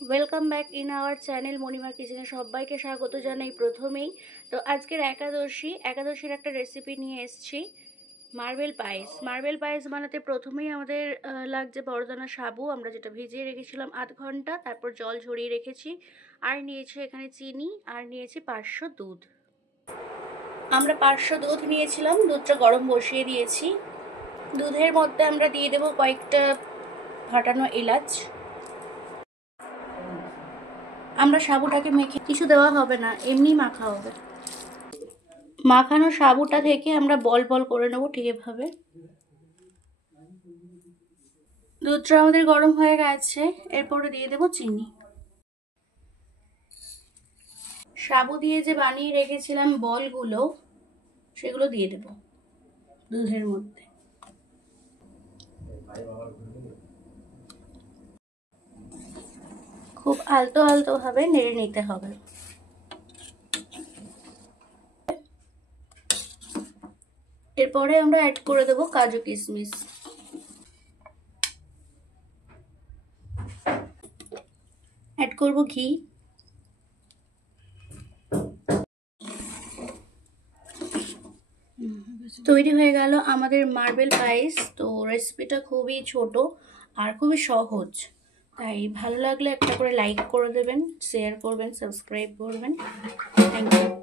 Welcome back in our channel Monima কিচেনে সবাইকে স্বাগত জানাই প্রথমেই। তো আজকের একাদশীর একটা রেসিপি নিয়ে এসেছি, মার্বেল পায়েস বানাতে প্রথমেই আমাদের লাগছে বড়দানা সাবু, আমরা যেটা ভিজিয়ে রেখেছিলাম আধ ঘন্টা, তারপর জল ঝরিয়ে রেখেছি। আর নিয়েছি এখানে চিনি, আর নিয়েছি 500 দুধ। আমরা 500 দুধ নিয়েছিলাম, দুধটা গরম বসিয়ে দিয়েছি। দুধের মধ্যে আমরা দিয়ে দেবো কয়েকটা ফাটানো এলাচ। আমরা সাবুটাকে মেখে কিছু দেওয়া হবে না, এমনি মাখা হবে। মাখানো সাবুটা থেকে আমরা বল বল করে নেব ঠিক এভাবে। দুধটা আমাদের গরম হয়ে গেছে, এরপরে দিয়ে দেব চিনি। সাবু দিয়ে যে বানিয়ে রেখেছিলাম বলগুলো, সেগুলো দিয়ে দেব দুধের মধ্যে। খুব আলতো আলতো ভাবে নেড়ে নিতে হবে। এরপরে আমরা অ্যাড করে দেব কাজু কিশমিশ। অ্যাড করব ঘি। তৈরি হয়ে গেল আমাদের মার্বেল পায়েস। তো রেসিপিটা খুবই ছোট আর খুবই সহজ, তাই ভালো লাগলে একটা করে লাইক করে দেবেন, শেয়ার করবেন, সাবস্ক্রাইব করবেন। Thank you.